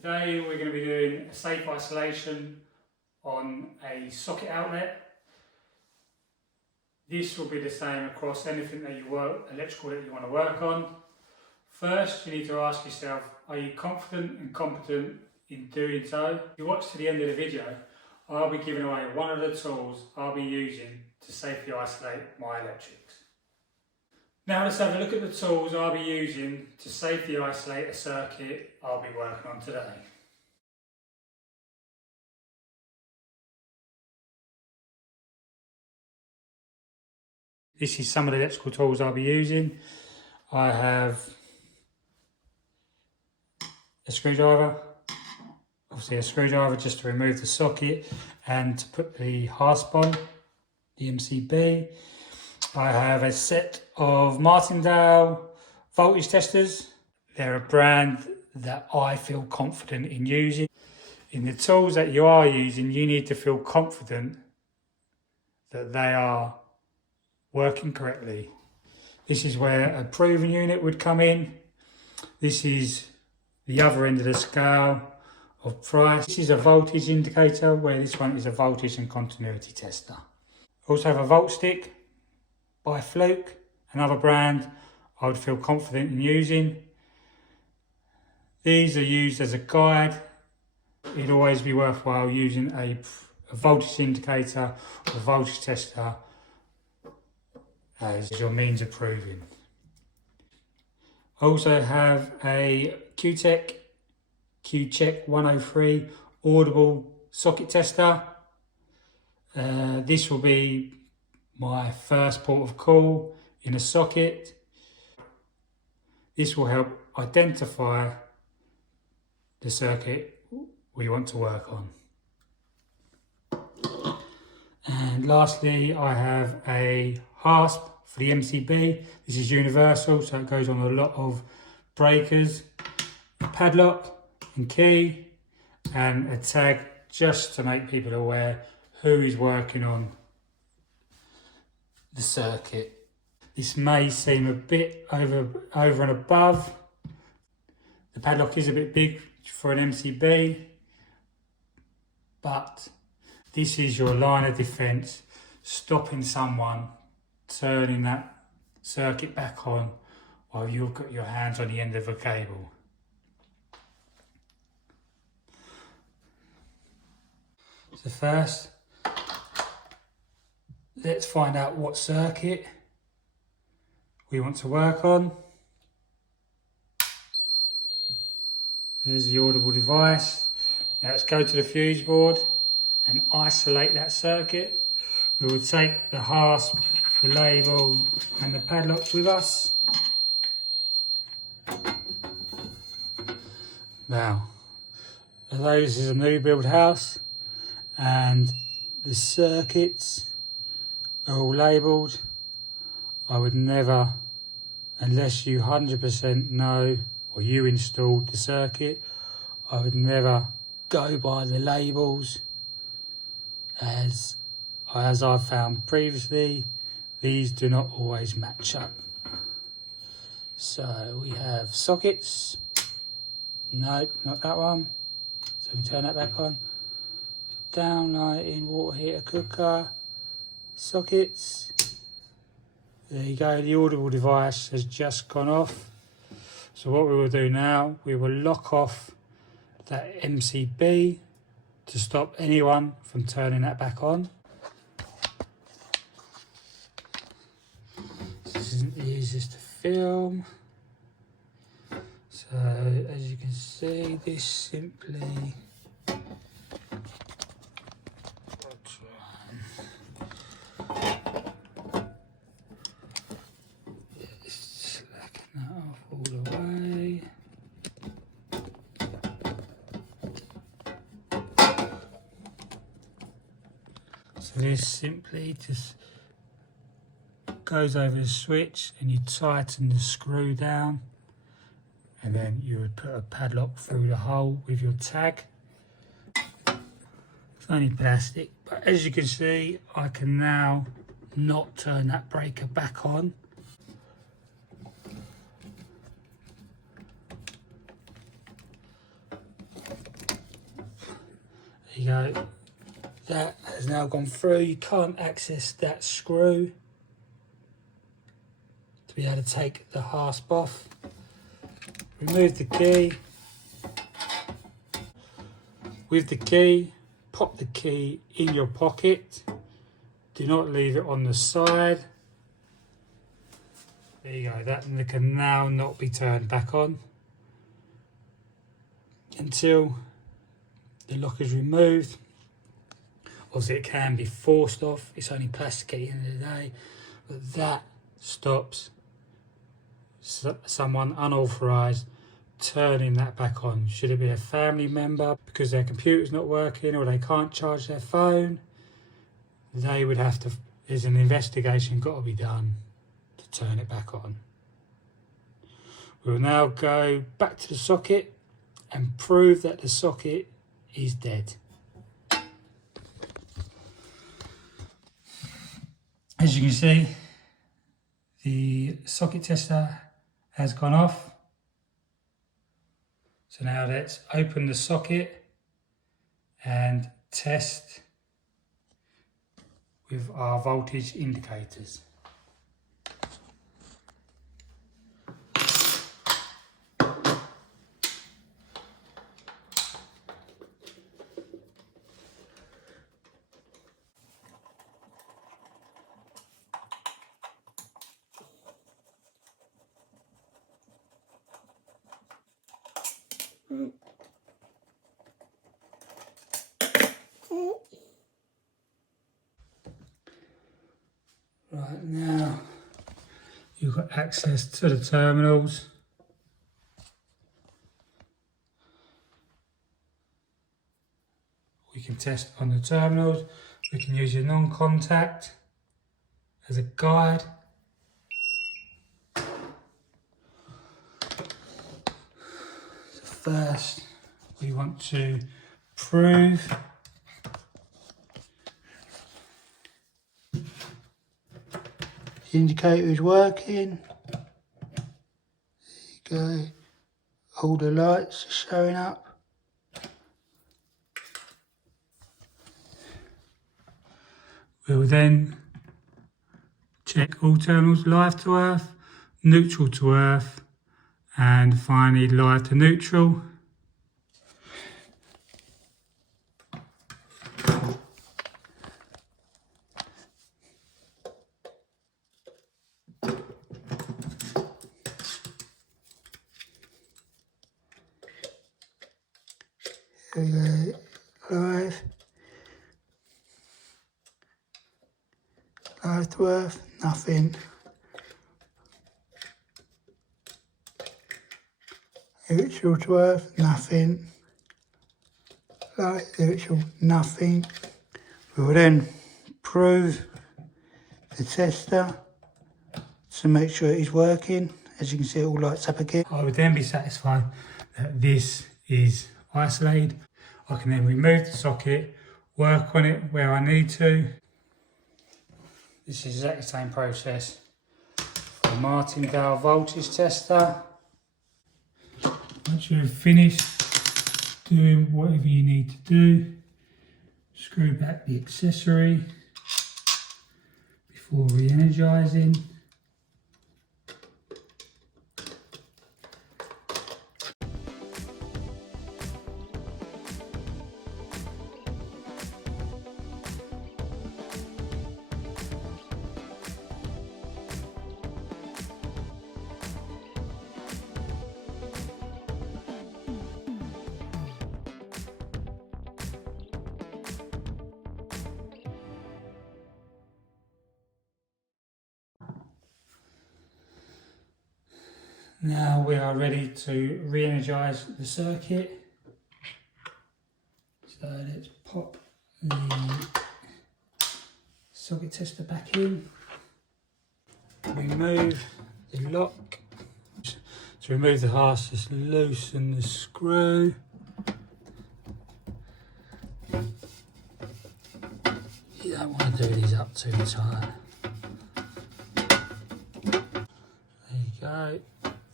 Today we're going to be doing a safe isolation on a socket outlet. This will be the same across anything that electrical that you want to work on. First, you need to ask yourself, are you confident and competent in doing so? If you watch to the end of the video, I'll be giving away one of the tools I'll be using to safely isolate my electrics. Now let's have a look at the tools I'll be using to safely isolate a circuit I'll be working on today. This is some of the electrical tools I'll be using. I have a screwdriver, obviously a screwdriver just to remove the socket and to put the hasp on, the MCB. I have a set of Martindale voltage testers. They're a brand that I feel confident in using. In the tools that you are using, you need to feel confident that they are working correctly. This is where a proven unit would come in. This is the other end of the scale of price. This is a voltage indicator, where this one is a voltage and continuity tester. Also have a Voltstick by Fluke, another brand I would feel confident in using. These are used as a guide. It'd always be worthwhile using a voltage indicator or voltage tester as your means of proving. I also have a Q-Check 103 audible socket tester. This will be my first port of call in a socket. This will help identify the circuit we want to work on. And lastly, I have a hasp for the MCB. This is universal, so it goes on a lot of breakers, a padlock and key, and a tag just to make people aware who is working on the circuit. This may seem a bit over and above. The padlock is a bit big for an MCB, but this is your line of defence, stopping someone turning that circuit back on while you've got your hands on the end of a cable. So first, let's find out what circuit we want to work on. There's the audible device. Now let's go to the fuse board and isolate that circuit. We will take the hasp, the label and the padlock with us. Now, although this is a new build house and the circuits are all labelled, I would never, unless you 100% know or you installed the circuit, I would never go by the labels, as I've found previously, these do not always match up. So we have sockets, nope, not that one, so we turn that back on. Downlighting, water heater, cooker, sockets. There you go, the audible device has just gone off. So what we will do now, we will lock off that MCB to stop anyone from turning that back on. This isn't the easiest to film. So as you can see, this simply slacking that off all the way. So this simply just goes over the switch and you tighten the screw down, and then you would put a padlock through the hole with your tag. It's only plastic, but as you can see, I can now not turn that breaker back on. you go. That has now gone through. You can't access that screw to be able to take the hasp off. Remove the key. With the key, pop the key in your pocket. Do not leave it on the side. There you go, that can now not be turned back on until the lock is removed. Obviously it can be forced off, it's only plastic at the end of the day, but that stops someone unauthorised turning that back on. Should it be a family member because their computer's not working or they can't charge their phone, they would have to, there's an investigation got to be done to turn it back on. We'll now go back to the socket and prove that the socket is dead. As you can see, the socket tester has gone off. So now let's open the socket and test with our voltage indicators. Right, now you've got access to the terminals. We can test on the terminals. We can use your non-contact as a guide. So first we want to prove the indicator is working. There you go. All the lights are showing up. We'll then check all terminals live to earth, neutral to earth, and finally live to neutral. Here we go, live to earth, nothing. Neutral to earth, nothing. Light neutral, nothing. We will then prove the tester to make sure it is working. As you can see, it all lights up again. I would then be satisfied that this is isolated. I can then remove the socket, work on it where I need to. This is exactly the same process for the Martindale voltage tester. Once you've finished doing whatever you need to do, screw back the accessory before re-energizing. Now we are ready to re-energize the circuit. So let's pop the socket tester back in. Remove the lock. To remove the hasp, just loosen the screw. You don't want to do these up too tight. There you go.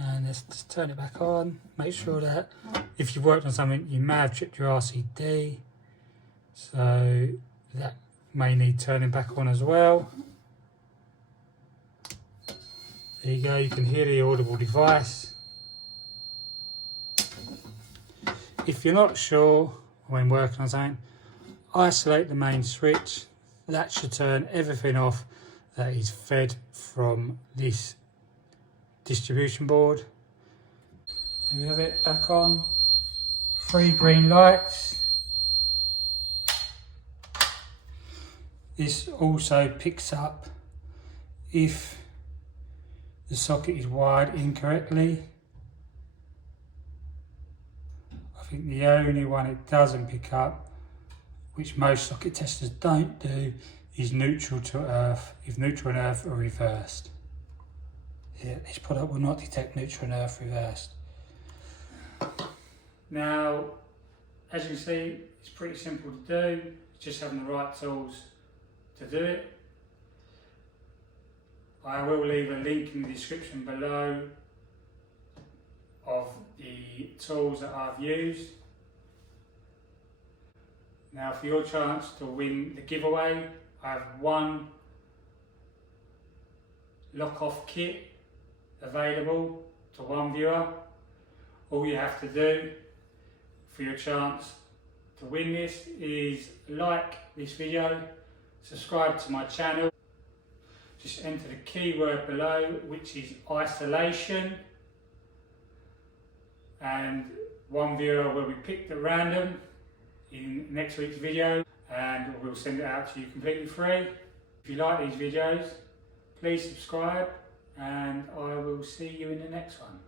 And let's just turn it back on. Make sure that if you've worked on something, you may have tripped your RCD. so that may need turning back on as well. There you go, you can hear the audible device. If you're not sure when working on something, isolate the main switch. That should turn everything off that is fed from this distribution board. There we have it, back on. 3 green lights. This also picks up if the socket is wired incorrectly. I think the only one it doesn't pick up, which most socket testers don't do, is neutral to earth, if neutral and earth are reversed. Yeah, this product will not detect neutral and earth reversed. Now, as you can see, it's pretty simple to do, it's just having the right tools to do it. I will leave a link in the description below of the tools that I've used. Now, for your chance to win the giveaway, I have 1 lock-off kit available to 1 viewer. All you have to do for your chance to win this is like this video, subscribe to my channel, just enter the keyword below, which is isolation, and 1 viewer will be picked at random in next week's video, and we'll send it out to you completely free. If you like these videos, please subscribe, and I will see you in the next one.